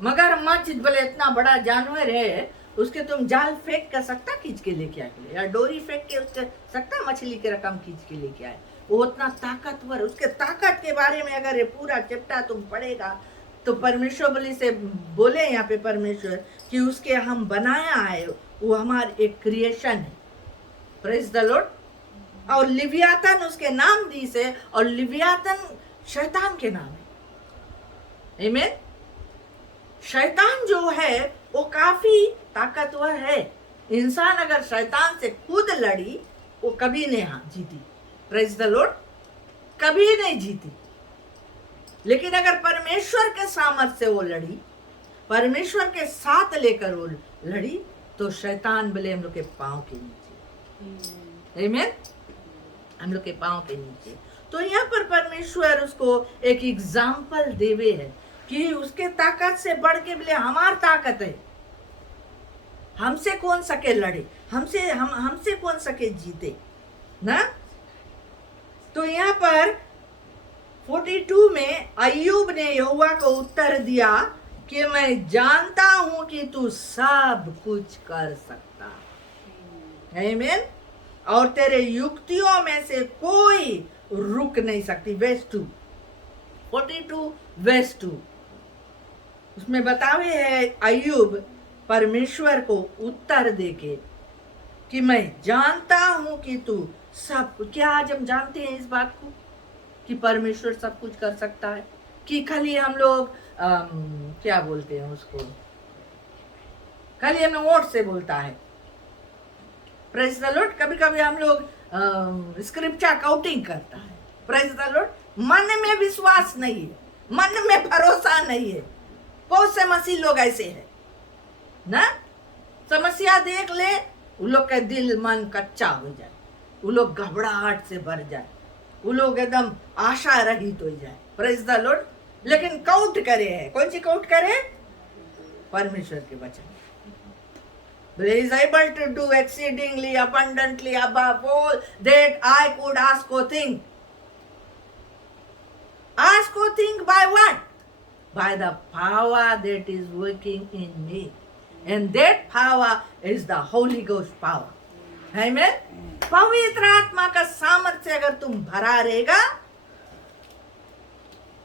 मगरमच्छ बोले इतना बड़ा जानवर है, उसके तुम जाल फेंक कर सकता खींच के लेके आए, या डोरी फेंक के उसके सकता मछली के रकम खींच के लेके आए? वो उतना ताकतवर, उसके ताकत के बारे में अगर ये पूरा चैप्टर तुम पढ़ेगा तो परमेश्वर बोले से बोले यहाँ पे परमेश्वर कि उसके हम बनाया है, वो हमारे एक क्रिएशन है। Praise the Lord. और लिव्यातन उसके नाम दी से, और लिव्यातन शैतान के नाम है। आमीन। शैतान जो है वो काफी ताकतवर है। इंसान अगर शैतान से खुद लड़ी वो कभी नहीं जीती। प्रेज द लॉर्ड, कभी नहीं जीती। लेकिन अगर परमेश्वर के सामर्थ्य से वो लड़ी, परमेश्वर के साथ लेकर वो लड़ी, तो शैतान बोले हम लोग के पांव के नीचे। आमीन, हम लोग के पांव के नीचे। तो यहाँ पर परमेश्वर उसको एक एग्जाम्पल देवे है कि उसके ताकत से बढ़ के बोले हमार ताकत है, हमसे कौन सके लड़े, हमसे कौन सके जीते ना। तो यहाँ पर 42 में अय्यूब ने यहोवा को उत्तर दिया कि मैं जानता हूं कि तू सब कुछ कर सकता है, आमीन, और तेरे युक्तियों में से कोई रुक नहीं सकती। वर्स 2, 42 वर्स 2 उसमें बतावे है अय्यूब परमेश्वर को उत्तर देके कि मैं जानता हूं कि तू सब। क्या आज हम जानते हैं इस बात को कि परमेश्वर सब कुछ कर सकता है? कि खाली हम लोग क्या बोलते हैं उसको, खाली हमें वोट से बोलता है। प्रेज द लॉर्ड, कभी कभी हम लोग स्क्रिप्चर काउंटिंग करता है। प्रेज द लॉर्ड, मन में विश्वास नहीं है, मन में भरोसा नहीं है। बहुत से मसीह लोग ऐसे हैं ना, समस्या देख ले वो लोग का दिल मन कच्चा हो जाए, वो लोग घबराहट से भर जाए, वो लोग एकदम आशा रहित हो जाए। प्रेज द लॉर्ड, लेकिन काउंट करे है, कौन सी काउंट करे? परमेश्वर के वचन। He is able to do exceedingly abundantly above all that I could ask or think. Ask or think by what? By the power that is working in me. And that power is the Holy Ghost power. Amen? पवित्र आत्मा का सामर्थ्य अगर तुम भरा रहेगा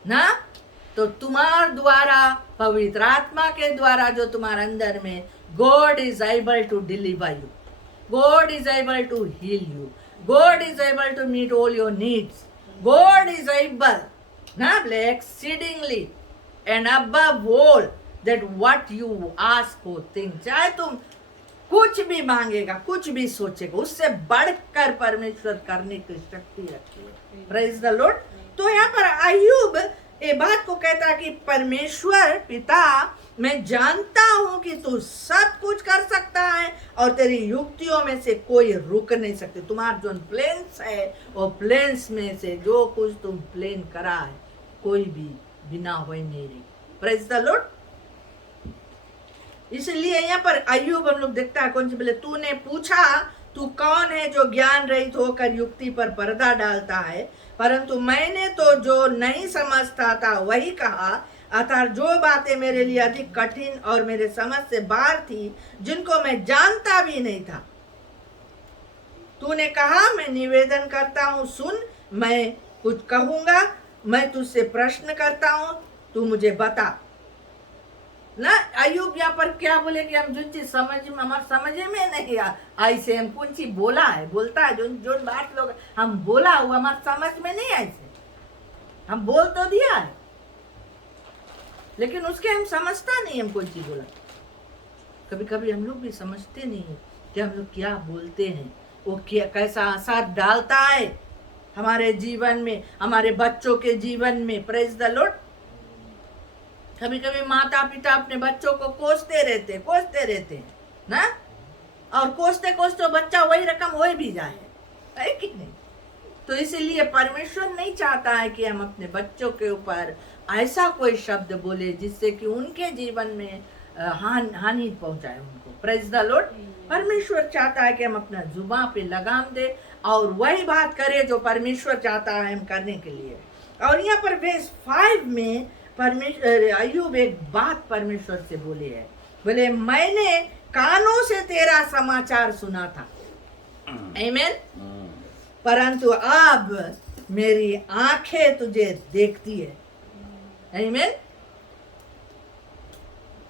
ना, तो तुम्हारे द्वारा, पवित्र आत्मा के द्वारा जो तुम्हारे अंदर में, God is able to deliver you. God is able to heal you. God is able to meet all your needs. God is able, ना, exceedingly and above all that what you ask or think. चाहे तुम कुछ भी मांगेगा, कुछ भी सोचेगा, उससे बढ़कर परमेश्वर करने की शक्ति रखती है। Praise the Lord. तो यहाँ पर अय्यूब ये बात को कहता है कि परमेश्वर पिता, मैं जानता हूं कि तू सब कुछ कर सकता है और तेरी युक्तियों में से कोई रुक नहीं सकती। तुम्हारा जो प्लेन्स है वो प्लेन्स में से जो कुछ तुम प्लेन करा है कोई भी बिना हुए नहीं रही। Praise the Lord. इसलिए यहाँ पर अय्यूब हम लोग देखता है कौन सी बोले, तूने पूछा तू कौन है जो ज्ञान रहित होकर युक्ति पर पर्दा डालता है, परंतु मैंने तो जो नहीं समझता था वही कहा, अर्थात जो बातें मेरे लिए अधिक कठिन और मेरे समझ से बाहर थी, जिनको मैं जानता भी नहीं था। तूने कहा मैं निवेदन करता हूँ, सुन, मैं कुछ कहूंगा, मैं तुझसे प्रश्न करता हूँ, तू मुझे बता ना। अय्यूब यहाँ पर क्या बोले कि हम जो चीज हमारे समझे में नहीं ऐसे हम कौन सी बोला है, बोलता है जो बात लोग हम बोला हुआ हमारे समझ में नहीं ऐसे, हम बोल तो दिया है लेकिन उसके हम समझता नहीं हम कौन सी बोला। कभी कभी हम लोग भी समझते नहीं है कि हम लोग क्या बोलते हैं, वो क्या कैसा असर डालता है हमारे जीवन में, हमारे बच्चों के जीवन में। Praise the Lord. कभी कभी माता पिता अपने बच्चों को कोसते रहते हैं ना, और कोसते कोसते बच्चा वही रकम हो भी जाए, है कि नहीं? तो इसीलिए परमेश्वर नहीं चाहता है कि हम अपने बच्चों के ऊपर ऐसा कोई शब्द बोले जिससे कि उनके जीवन में हानि पहुंचाए उनको। Praise the Lord. परमेश्वर चाहता है कि हम अपना जुबान पे लगाम दे और वही बात करें जो परमेश्वर चाहता है हम करने के लिए। और यहाँ पर वर्स 5 में परमेश्वर अय्यूब एक बात परमेश्वर से बोले है, बोले मैंने कानों से तेरा समाचार सुना था, आमीन, परंतु अब मेरी आंखें तुझे देखती है, आमीन।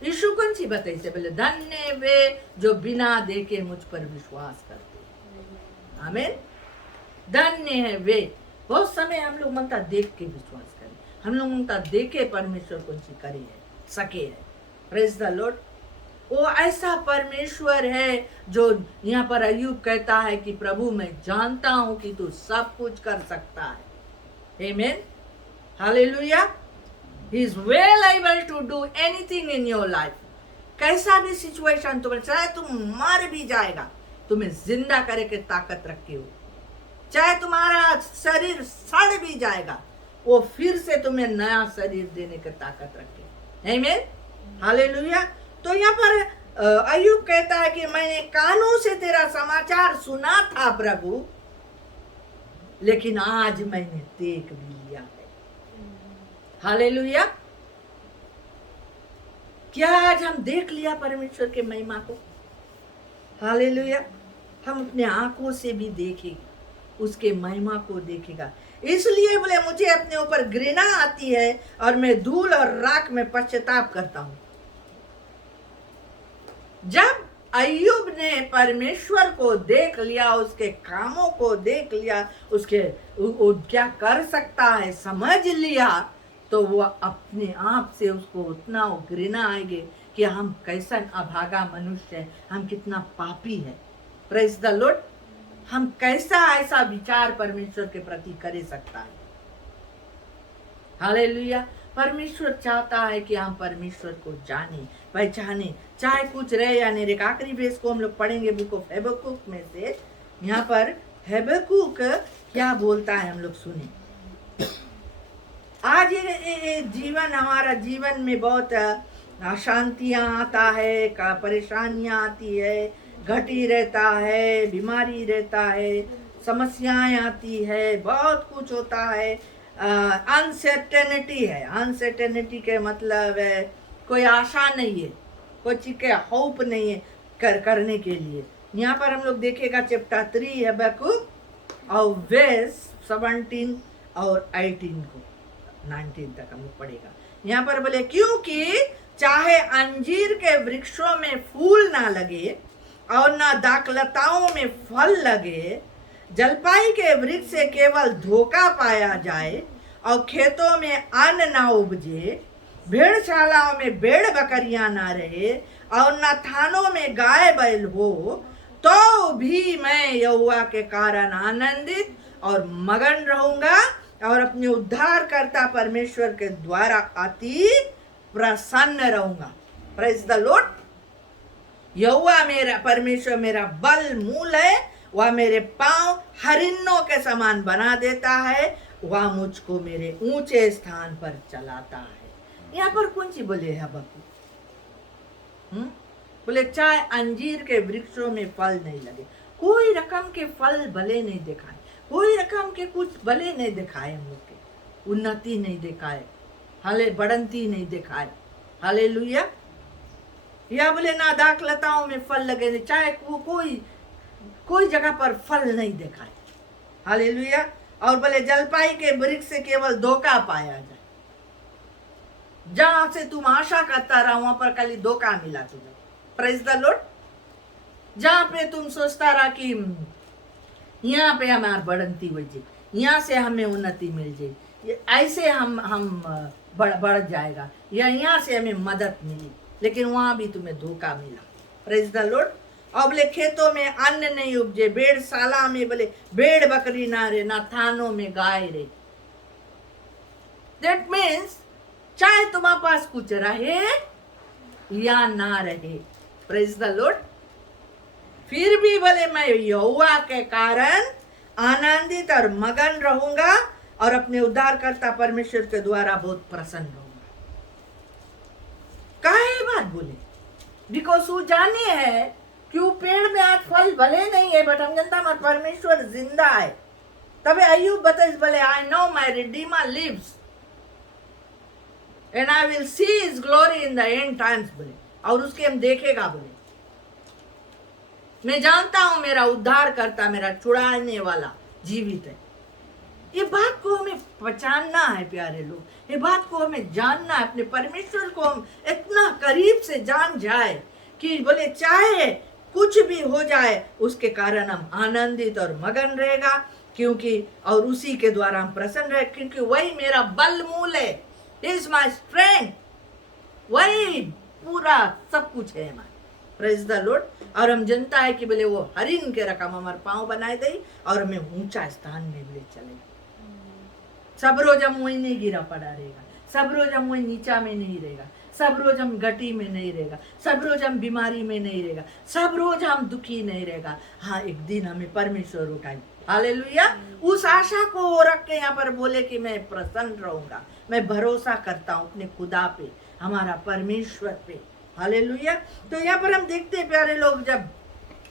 यीशु कौन सी बताई से बोले, धन्य वे जो बिना देखे मुझ पर विश्वास करते, आमीन। धन्य है वे। बहुत समय हम लोग मनता देख के विश्वास करें, हम लोग मनता देखे परमेश्वर कौन सी करे है, सके है, प्रेज द लॉर्ड। वो ऐसा परमेश्वर है जो यहाँ पर अय्यूब कहता है कि प्रभु मैं जानता हूं कि तू सब कुछ कर सकता है। आमीन, हालेलुया। He is well able to do anything in your life. कैसा भी सिचुएशन तुम्हें, चाहे तुम मर भी जाएगा, तुम्हें जिंदा करे के ताकत रखे हो, चाहे तुम्हारा शरीर सड़ भी जाएगा, वो फिर से तुम्हें नया शरीर देने की ताकत रखे। आमीन, हालेलुया। तो यहाँ पर अय्यूब कहता है कि मैंने कानों से तेरा समाचार सुना था प्रभु, लेकिन आज मैंने देख भी लिया है। हालेलुया। क्या आज हम देख लिया परमेश्वर के महिमा को? हालेलुया। हम अपने आंखों से भी देखेंगे, उसके महिमा को देखेगा। इसलिए बोले मुझे अपने ऊपर घृणा आती है और मैं धूल और राख में पश्चाताप करता हूं। जब अय्यूब ने परमेश्वर को देख लिया, उसके कामों को देख लिया, उसके वो क्या कर सकता है समझ लिया, तो वो अपने आप से उसको उतना घृणा आएगी कि हम कैसा अभागा मनुष्य है, हम कितना पापी है। Praise the Lord. हम कैसा ऐसा विचार परमेश्वर के प्रति कर सकता है? हालेलुया। परमेश्वर चाहता है कि हम परमेश्वर को जाने, पहचाने, चाहे कुछ रहे या नहीं रहे। आखिरी बेस को हम लोग पढ़ेंगे बुक ऑफ हबक्कुक में से। यहाँ पर हबक्कुक क्या बोलता है हम लोग सुने। आज ये जीवन, हमारा जीवन में बहुत अशांतियाँ आता है, परेशानियाँ आती है, घटी रहता है, बीमारी रहता है, समस्याएं आती है, बहुत कुछ होता है। अनसर्टेनिटी है। अनसर्टेनिटी के मतलब है कोई आशा नहीं है, कोई चीज के होप नहीं है करने के लिए। यहाँ पर हम लोग देखेगा चैप्टर 3 हबक्कुक और वर्स 17 और 18 को 19 तक हम लोग पढ़ेगा। यहाँ पर बोले क्योंकि चाहे अंजीर के वृक्षों में फूल ना लगे और ना दाखलताओं में फल लगे, जलपाई के वृक्ष से केवल धोखा पाया जाए और खेतों में अन्न ना उपजे, भेड़शालाओं में भेड़ बकरियां ना रहे और न थानों में गाय बैल हो, तो भी मैं यहोवा के कारण आनंदित और मगन रहूंगा और अपने उद्धारकर्ता परमेश्वर के द्वारा अति प्रसन्न रहूंगा। Praise the Lord. यहोवा मेरा परमेश्वर मेरा बल मूल है, वह मेरे पांव हरिणों के समान बना देता है, वह मुझको मेरे ऊंचे स्थान पर चलाता है। यहाँ पर कौन सी बोले हबक्कुक? बोले चाहे अंजीर के वृक्षों में फल नहीं लगे, कोई रकम के फल भले नहीं दिखाए, कोई रकम के कुछ भले नहीं दिखाए, हम लोग के उन्नति नहीं दिखाए, हाले बढ़ंती नहीं दिखाए। हालेलुया। या बोले ना दाखलताओं में फल लगे, चाहे कोई जगह पर फल नहीं दिखाए। हालेलुया। और बोले जलपाई के वृक्ष से केवल धोखा पाया जाए, जहां से तुम आशा करता रहा वहां पर खाली धोखा मिला तुझे। Praise the Lord. जहां पे तुम सोचता रहा कि यहाँ पे हमारी बढ़ंती हो जाए, यहाँ से हमें उन्नति मिल जाए, ऐसे हम बढ़ जाएगा, या यहाँ से हमें मदद मिली, लेकिन वहां भी तुम्हें धोखा मिला। Praise the Lord. अब बोले खेतों में अन्न नहीं उपजे, भेड़शाला में बोले भेड़ बकरी ना रहे, ना थानों में गाय रहे। दैट मीन्स चाहे तुम्हारे पास कुछ रहे या ना रहे, प्रेज द लॉर्ड, फिर भी बोले मैं यहोवा के कारण आनंदित और मगन रहूंगा और अपने उद्धारकर्ता परमेश्वर के द्वारा बहुत प्रसन्न रहूंगा। काहे बात बोले? बिकॉज वो जाने है कि वो पेड़ में आज फल भले नहीं है, बट हम जानता हमारा परमेश्वर जिंदा है। तबे अय्यूब बताइस बोले I know my redeemer lives and I will see his glory in the end times. बोले और उसके हम देखेगा, बोले मैं जानता हूं मेरा उद्धार करता, मेरा छुड़ाने वाला जीवित है। ये बात को हमें पहचानना है प्यारे लोग, ये बात को हमें जानना है। अपने परमेश्वर को हम इतना करीब से जान जाए कि बोले चाहे कुछ भी हो जाए उसके कारण हम आनंदित और मगन रहेगा, क्योंकि और उसी के द्वारा हम प्रसन्न रहे, क्योंकि वही मेरा बल मूल है। Is my strength. वही पूरा सब कुछ है हमारे। Praise the Lord. और हम जनता है कि बोले वो हरिन के रकम हमारे पाँव बनाए दई और हमें ऊंचा स्थान में बोले चले। सब रोज हम वही नहीं गिरा पड़ा रहेगा, सब रोज हम वही नीचा में नहीं रहेगा, सब रोज हम गटी में नहीं रहेगा, सब रोज हम बीमारी में नहीं रहेगा, सब रोज हम दुखी नहीं रहेगा। हाँ, एक दिन हमें परमेश्वर उठाए। हालेलुया। उस आशा को वो रख के यहाँ पर बोले कि मैं प्रसन्न रहूंगा, मैं भरोसा करता हूँ अपने खुदा पे, हमारा परमेश्वर पे। हालेलुया। तो यहाँ पर हम देखते हैं प्यारे लोग, जब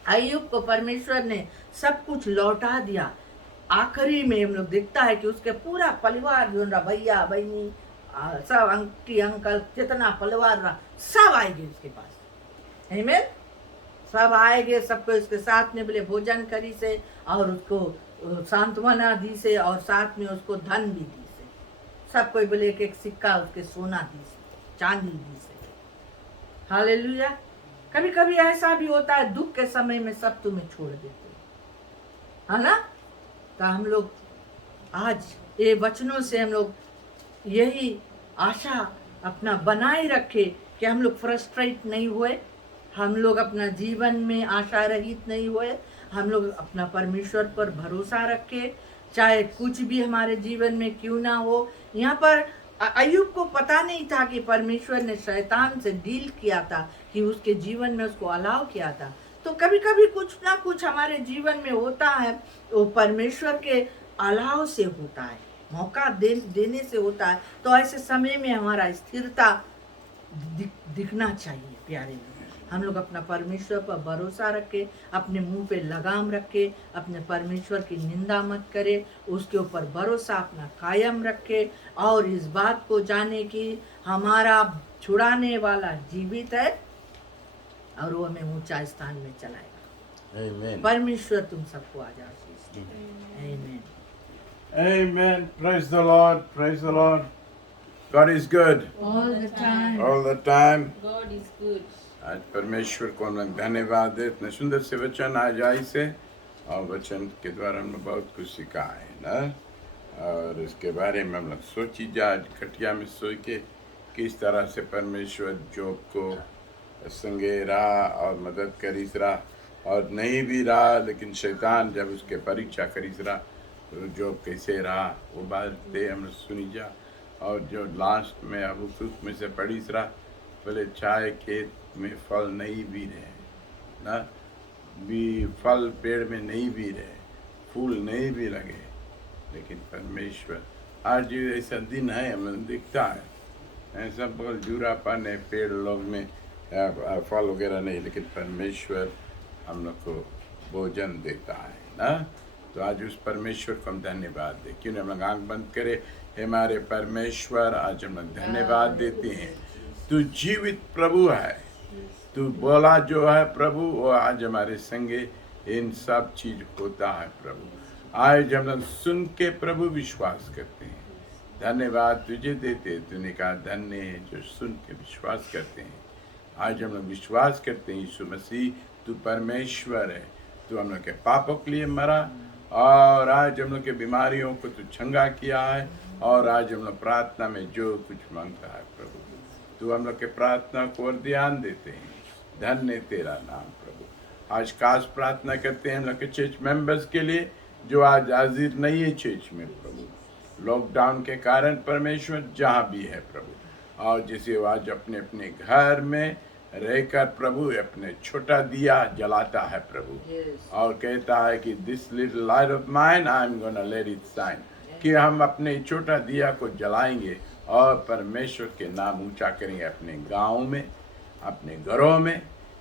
अय्यूब को परमेश्वर ने सब कुछ लौटा दिया, आखिरी में हम लोग देखता है कि उसके पूरा परिवार जो रहा, भैया बहनी सब, आंटी अंकल, जितना परिवार रहा सब आएंगे उसके पास। आमीन। सब आएंगे, सबको इसके साथ में बोले भोजन करी से और उसको सांत्वना दी से और साथ में उसको धन भी दी से। सब कोई बोले एक एक सिक्का उसके सोना दी से, चांदी दी से। हालेलुया। कभी कभी ऐसा भी होता है, दुख के समय में सब तुम्हें छोड़ देते है ना। तो हम लोग आज ये वचनों से हम लोग यही आशा अपना बनाए रखे कि हम लोग फ्रस्ट्रेट नहीं हुए, हम लोग अपना जीवन में आशा रहित नहीं हुए, हम लोग अपना परमेश्वर पर भरोसा रखे, चाहे कुछ भी हमारे जीवन में क्यों ना हो। यहाँ पर अय्यूब को पता नहीं था कि परमेश्वर ने शैतान से डील किया था, कि उसके जीवन में उसको अलाउ किया था। तो कभी कभी कुछ ना कुछ हमारे जीवन में होता है, वो परमेश्वर के अलाव से होता है, मौका देने से होता है। तो ऐसे समय में हमारा स्थिरता दिखना चाहिए प्यारे लोग। हम लोग अपना परमेश्वर पर भरोसा रखे, अपने मुंह पे लगाम रखे, अपने परमेश्वर की निंदा मत करे, उसके ऊपर भरोसा अपना कायम रखे और इस बात को जाने कि हमारा छुड़ाने वाला जीवित है और वो हमें ऊंचा स्थान में चलाएगा। Amen. परमेश्वर तुम सबको आज आशीष दे। आमीन। Amen. Praise the Lord. Praise the Lord. God is good. All the time. All the time. God is good. आज परमेश्वर को हम लोग धन्यवाद दे, इतने सुंदर से वचन आज आई से, और वचन के द्वारा हमने बहुत कुछ सीखा है ना। और इसके बारे में हम लोग सोची जा, आज खटिया में सो के किस तरह से परमेश्वर जोब को संगे रहा और मदद करीस रहा, और नहीं भी रहा लेकिन शैतान जब उसके परीक्षा करीस रहा तो जोब कैसे रहा वो बातें हम सुनी जा। और जो लास्ट में अब सुख में से पड़ीस रहा, बोले चाहे खेत में फल नहीं भी रहे ना, भी फल पेड़ में नहीं भी रहे, फूल नहीं भी लगे, लेकिन परमेश्वर आज ऐसा दिन है हमें दिखता है, ऐसा बहुत जूरापन है, पेड़ लोग में फल वगैरह नहीं, लेकिन परमेश्वर हम लोग को भोजन देता है ना। तो आज उस परमेश्वर को हम धन्यवाद दें। क्यों हम लोग आँख बंद करें। हमारे परमेश्वर, आज हम लोग धन्यवाद देते हैं, तू जीवित प्रभु है, तू बोला जो है प्रभु वो आज हमारे संगे इन सब चीज होता है प्रभु। आज हम लोग सुन के प्रभु विश्वास करते हैं, धन्यवाद तुझे देते। तूने कहा धन्य है जो सुन के विश्वास करते हैं। आज हम लोग विश्वास करते हैं यीशु मसीह तू परमेश्वर है, तू हम लोग के पापों के लिए मरा, और आज हम लोग के बीमारियों को तू चंगा किया है, और आज हम लोग प्रार्थना में जो कुछ मांगता है प्रभु तू हम लोग के प्रार्थना को और ध्यान देते हैं। धन्य तेरा नाम प्रभु। आज खास प्रार्थना करते हैं हम लोग के चर्च मेंबर्स के लिए जो आज हाजिर नहीं है चर्च में प्रभु, लॉकडाउन के कारण परमेश्वर जहाँ भी है प्रभु, और जैसे वो आज अपने अपने घर में रहकर प्रभु अपने छोटा दिया जलाता है प्रभु, और कहता है कि this little light of mine I am gonna let it shine, कि हम अपने छोटा दिया को जलाएंगे और परमेश्वर के नाम ऊंचा करेंगे अपने गाँव में, अपने घरों में,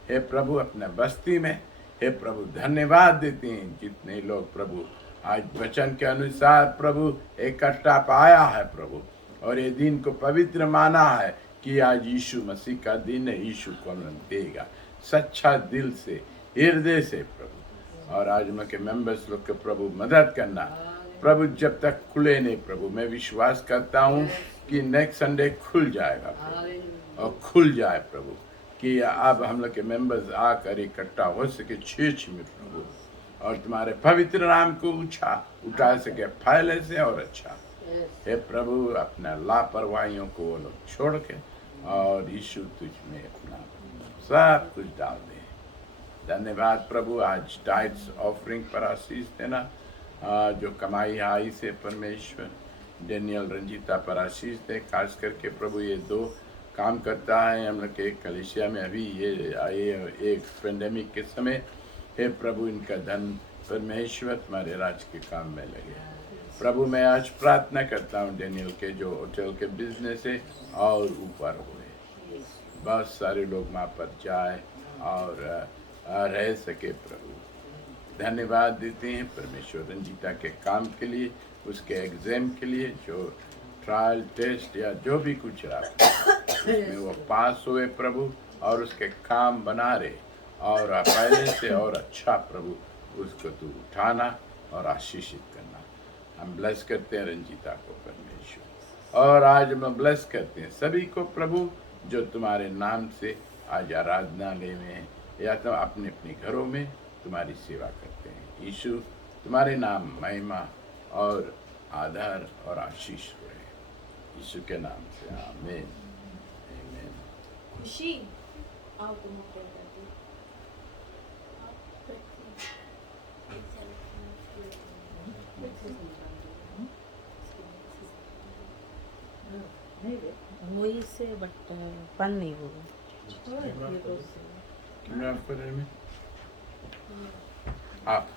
हे प्रभु अपने बस्ती में। हे प्रभु धन्यवाद देते हैं जितने लोग प्रभु आज वचन के अनुसार प्रभु इकट्ठा पाया है प्रभु, और ये दिन को पवित्र माना है कि आज यीशु मसीह का दिन है, यीशु को हम देगा सच्चा दिल से, हृदय से प्रभु। और आज मैं के मेंबर्स लोग के प्रभु मदद करना प्रभु, जब तक खुले नहीं प्रभु, मैं विश्वास करता हूँ कि नेक्स्ट संडे खुल जाएगा प्रभु, और खुल जाए प्रभु, कि अब हम लोग के मेंबर्स आकर इकट्ठा हो सके चर्च में प्रभु, और तुम्हारे पवित्र नाम को उठा सके फैले से और अच्छा। हे प्रभु अपना लापरवाहियों को वो लोग छोड़ के और यीशु तुझ में अपना सब कुछ डाल दे। धन्यवाद प्रभु, आज टाइट्स ऑफरिंग पर आशीष देना, जो कमाई आई से परमेश्वर डेनियल रंजीता पर आशीष दे। खास करके प्रभु ये दो काम करता है हम लोग के कलिसिया में, अभी ये आए एक पेंडेमिक के समय। हे प्रभु इनका धन परमेश्वर तुम्हारे राज के काम में लगे। प्रभु मैं आज प्रार्थना करता हूँ डेनियल के जो होटल के बिजनेस है और ऊपर हुए, बहुत सारे लोग वहाँ पर जाए और रह सके। प्रभु धन्यवाद देते हैं परमेश्वर रंजीता के काम के लिए, उसके एग्जाम के लिए, जो ट्रायल टेस्ट या जो भी कुछ रहा उसमें वो पास हुए प्रभु, और उसके काम बना रहे और पहले से और अच्छा प्रभु उसको तू उठाना और आशीषित करना। हम ब्लेस करते हैं रंजीता को परमेश्वर, और आज हम ब्लेस करते हैं सभी को प्रभु जो तुम्हारे नाम से आज आराधनालय में या तो अपने अपने घरों में तुम्हारी सेवा करते हैं। यीशु तुम्हारे नाम महिमा और आदर और आशीष हो रहे, यीशु के नाम से आमीन आमीन। खुशी आओ तुम प्रे करती वही से बट बंद नहीं होगा। आप